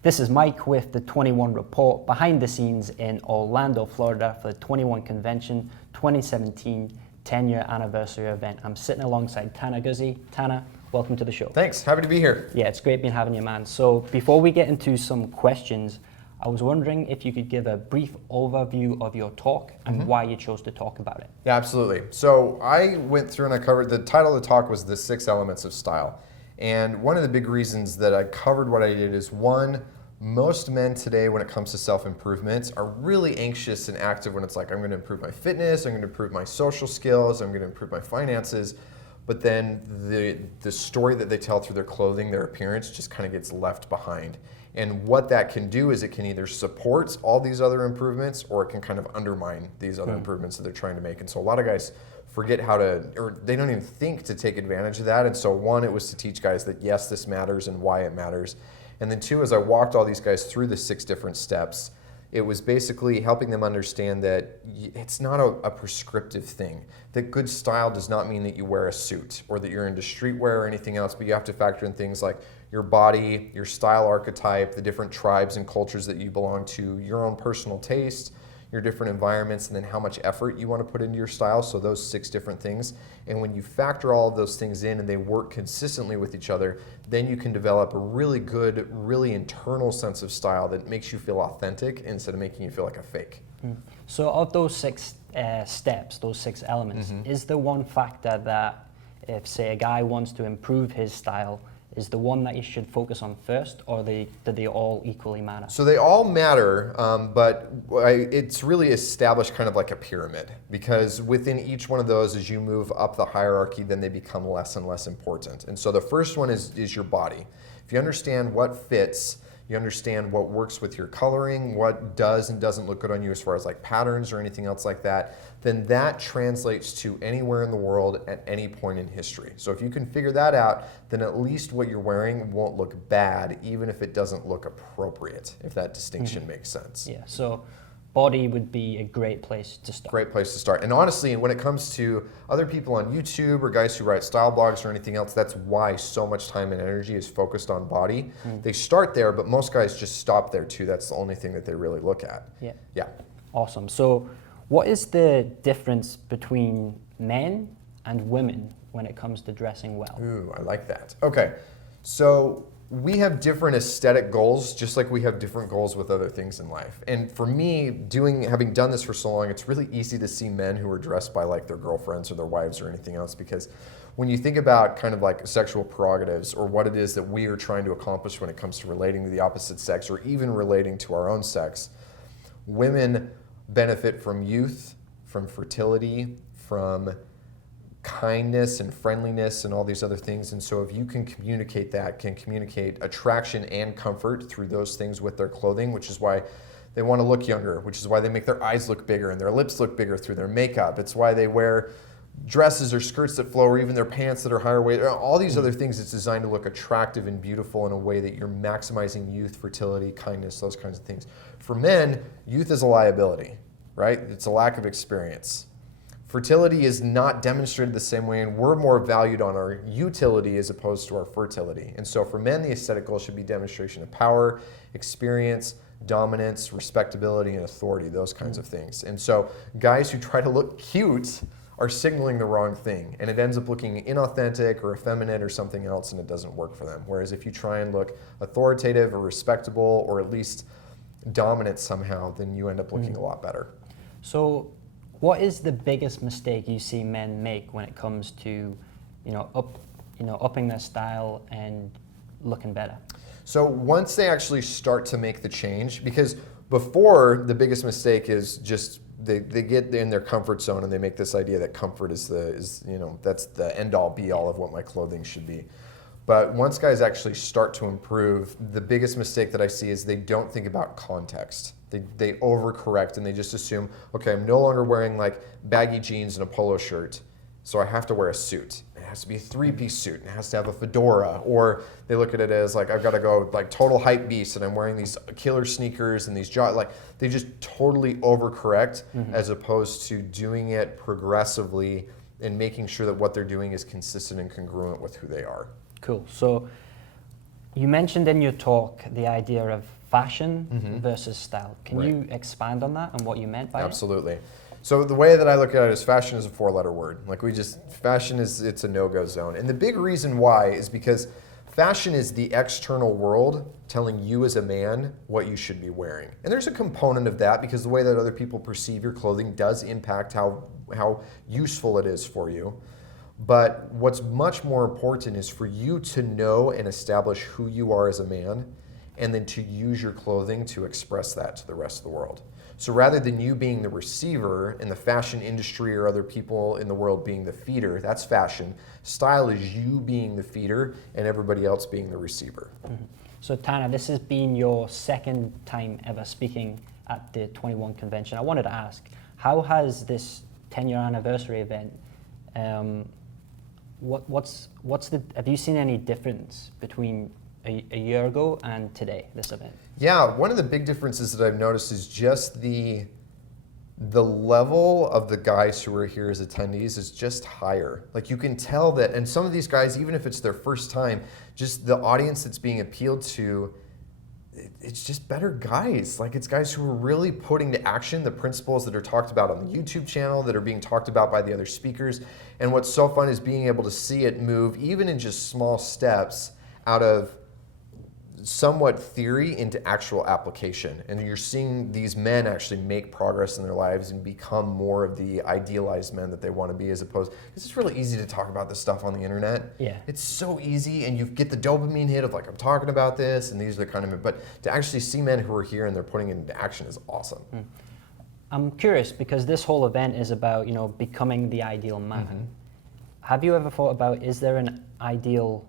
This is Mike with the 21 Report, behind the scenes in Orlando, Florida for the 21 Convention 2017 10-year anniversary event. I'm sitting alongside Tanner Guzy. Tanner, welcome to the show. Thanks, happy to be here. Yeah, it's great having you, man. So before we get into some questions, I was wondering if you could give a brief overview of your talk and why you chose to talk about it. Yeah, absolutely. So I went through and I covered, the title of the talk was The 6 Elements of Style. And one of the big reasons that I covered what I did is, one, most men today when it comes to self-improvement are really anxious and active when it's like, I'm going to improve my fitness, I'm going to improve my social skills, I'm going to improve my finances. But then the story that they tell through their clothing, their appearance, just kind of gets left behind. And what that can do is it can either support all these other improvements or it can kind of undermine these other improvements that they're trying to make. And so a lot of guys forget how to, or they don't even think to take advantage of that. And so one, it was to teach guys that yes, this matters and why it matters. And then two, as I walked all these guys through the 6 different steps, it was basically helping them understand that it's not a prescriptive thing. That good style does not mean that you wear a suit or that you're into streetwear or anything else, but you have to factor in things like your body, your style archetype, the different tribes and cultures that you belong to, your own personal taste, your different environments, and then how much effort you want to put into your style. So those 6 different things. And when you factor all of those things in and they work consistently with each other, then you can develop a really good, really internal sense of style that makes you feel authentic instead of making you feel like a fake. So of those 6 steps, those 6 elements, is there one factor that if, say, a guy wants to improve his style, is the one that you should focus on first, or do they all equally matter? So they all matter, but it's really established kind of like a pyramid, because within each one of those, as you move up the hierarchy, then they become less and less important. And so the first one is your body. If you understand what fits, you understand what works with your coloring, what does and doesn't look good on you as far as like patterns or anything else like that, then that translates to anywhere in the world at any point in history. So if you can figure that out, then at least what you're wearing won't look bad, even if it doesn't look appropriate, if that distinction makes sense. Yeah, so body would be a great place to start. Great place to start. And honestly, when it comes to other people on YouTube or guys who write style blogs or anything else, that's why so much time and energy is focused on body. They start there, but most guys just stop there too. That's the only thing that they really look at. Yeah. Awesome. So what is the difference between men and women when it comes to dressing well? Ooh, I like that. Okay, so we have different aesthetic goals, just like we have different goals with other things in life. And for me, having done this for so long, it's really easy to see men who are dressed by like their girlfriends or their wives or anything else, because when you think about kind of like sexual prerogatives or what it is that we are trying to accomplish when it comes to relating to the opposite sex or even relating to our own sex, women benefit from youth, from fertility, from kindness and friendliness and all these other things. And so if you can communicate attraction and comfort through those things with their clothing, which is why they want to look younger, which is why they make their eyes look bigger and their lips look bigger through their makeup. It's why they wear dresses or skirts that flow or even their pants that are higher weight. All these other things, it's designed to look attractive and beautiful in a way that you're maximizing youth, fertility, kindness, those kinds of things. For men, youth is a liability, right? It's a lack of experience. Fertility is not demonstrated the same way, and we're more valued on our utility as opposed to our fertility. And so for men, the aesthetic goal should be demonstration of power, experience, dominance, respectability, and authority, those kinds of things. And so guys who try to look cute are signaling the wrong thing, and it ends up looking inauthentic or effeminate or something else, and it doesn't work for them. Whereas if you try and look authoritative or respectable or at least dominant somehow, then you end up looking a lot better. So what is the biggest mistake you see men make when it comes to, upping their style and looking better? So once they actually start to make the change, because before the biggest mistake is just they get in their comfort zone and they make this idea that comfort is that's the end all be all of what my clothing should be. But once guys actually start to improve, the biggest mistake that I see is they don't think about context. They overcorrect and they just assume, okay, I'm no longer wearing like baggy jeans and a polo shirt, so I have to wear a suit. It has to be a 3-piece suit, and it has to have a fedora. Or they look at it as like, I've got to go like total hype beast and I'm wearing these killer sneakers and these they just totally overcorrect as opposed to doing it progressively and making sure that what they're doing is consistent and congruent with who they are. Cool. So You mentioned in your talk the idea of fashion versus style. Can Right. you expand on that and what you meant by it? Absolutely. So the way that I look at it is fashion is a 4-letter word. Like fashion it's a no-go zone. And the big reason why is because fashion is the external world telling you as a man what you should be wearing. And there's a component of that because the way that other people perceive your clothing does impact how useful it is for you. But what's much more important is for you to know and establish who you are as a man, and then to use your clothing to express that to the rest of the world. So rather than you being the receiver and the fashion industry or other people in the world being the feeder, that's fashion. Style is you being the feeder and everybody else being the receiver. Mm-hmm. So Tanner, this has been your second time ever speaking at the 21 convention. I wanted to ask, how has this 10-year anniversary event, have you seen any difference between a year ago and today, this event? Yeah, one of the big differences that I've noticed is just the level of the guys who are here as attendees is just higher. Like you can tell that, and some of these guys, even if it's their first time, just the audience that's being appealed to, it's just better guys. Like it's guys who are really putting to action the principles that are talked about on the YouTube channel, that are being talked about by the other speakers. And what's so fun is being able to see it move, even in just small steps, out of somewhat theory into actual application. And you're seeing these men actually make progress in their lives and become more of the idealized men that they want to be, as opposed, because it's really easy to talk about this stuff on the internet. Yeah. It's so easy, and you get the dopamine hit of like, I'm talking about this, and these are the kind of, but to actually see men who are here and they're putting it into action is awesome. I'm curious because this whole event is about, becoming the ideal man. Have you ever thought about, is there an ideal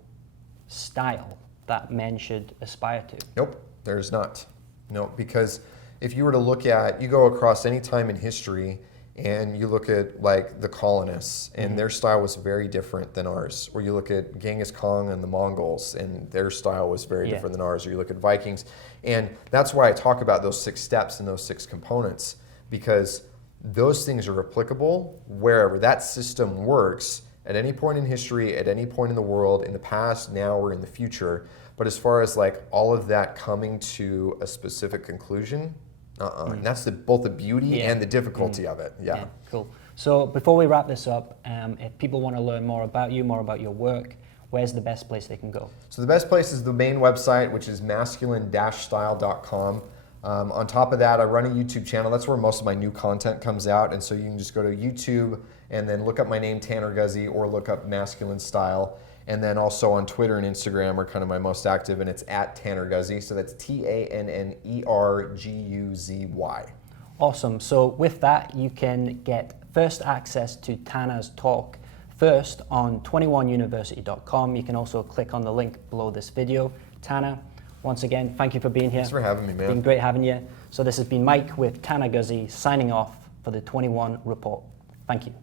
style that men should aspire to? Nope, there's not. No, because if you were to look at, you go across any time in history and you look at like the colonists and their style was very different than ours. Or you look at Genghis Khan and the Mongols and their style was very different than ours. Or you look at Vikings. And that's why I talk about those 6 steps and those 6 components, because those things are applicable wherever that system works at any point in history, at any point in the world, in the past, now, or in the future. But as far as like all of that coming to a specific conclusion, and that's both the beauty and the difficulty of it. Yeah. Cool. So before we wrap this up, if people want to learn more about you, more about your work, where's the best place they can go? So the best place is the main website, which is masculine-style.com. On top of that, I run a YouTube channel. That's where most of my new content comes out. And so you can just go to YouTube and then look up my name, Tanner Guzy, or look up Masculine Style. And then also on Twitter and Instagram are kind of my most active, and it's at Tanner Guzy. So that's TANNERGUZY. Awesome. So with that, you can get first access to Tanner's talk first on 21university.com. You can also click on the link below this video. Tanner, once again, thank you for being here. Thanks for having me, man. It's been great having you. So this has been Mike with Tanner Guzy signing off for the 21 Report. Thank you.